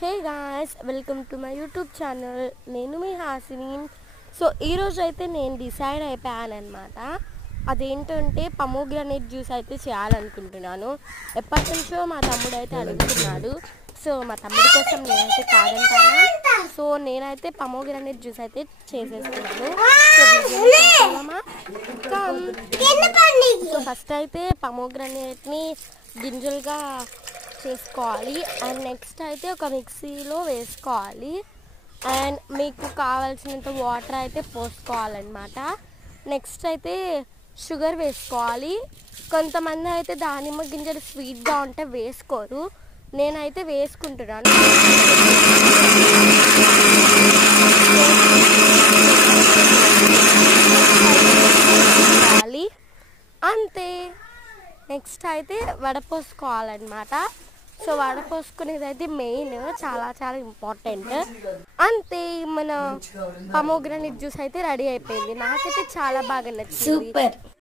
Hey guys, welcome to my YouTube channel. నేను మీ Hasini. So ఈరోజు అయితే నేను డిసైడ్ అయిపోయాను అనమాట. అదేంటంటే పమోగ్రానేట్ జ్యూస్ అయితే చేయాలనుకుంటున్నాను. ఎప్పటి నుంచో మా తమ్ముడు అయితే అడుగుతున్నాడు. సో మా తమ్ముడి కోసం నేనైతే కాదంటాను. సో నేనైతే పమోగ్రానేట్ జ్యూస్ అయితే చేసేస్తున్నాను. సో ఫస్ట్ అయితే పమోగ్రానేట్ని గింజలుగా చేసుకోవాలి. అండ్ నెక్స్ట్ అయితే ఒక మిక్సీలో వేసుకోవాలి. అండ్ మీకు కావాల్సినంత వాటర్ అయితే పోసుకోవాలన్నమాట. నెక్స్ట్ అయితే షుగర్ వేసుకోవాలి. కొంతమంది అయితే దానిమ్మ గింజలు స్వీట్గా ఉంటే వేసుకోరు, నేనైతే వేసుకుంటున్నాను. అంతే. నెక్స్ట్ అయితే వడపోసుకోవాలన్నమాట. సో వడపోసుకునేది అయితే మెయిన్, చాలా చాలా ఇంపార్టెంట్. అంతే, మన పమోగ్రానేట్ జ్యూస్ అయితే రెడీ అయిపోయింది. నాకైతే చాలా బాగా నచ్చింది.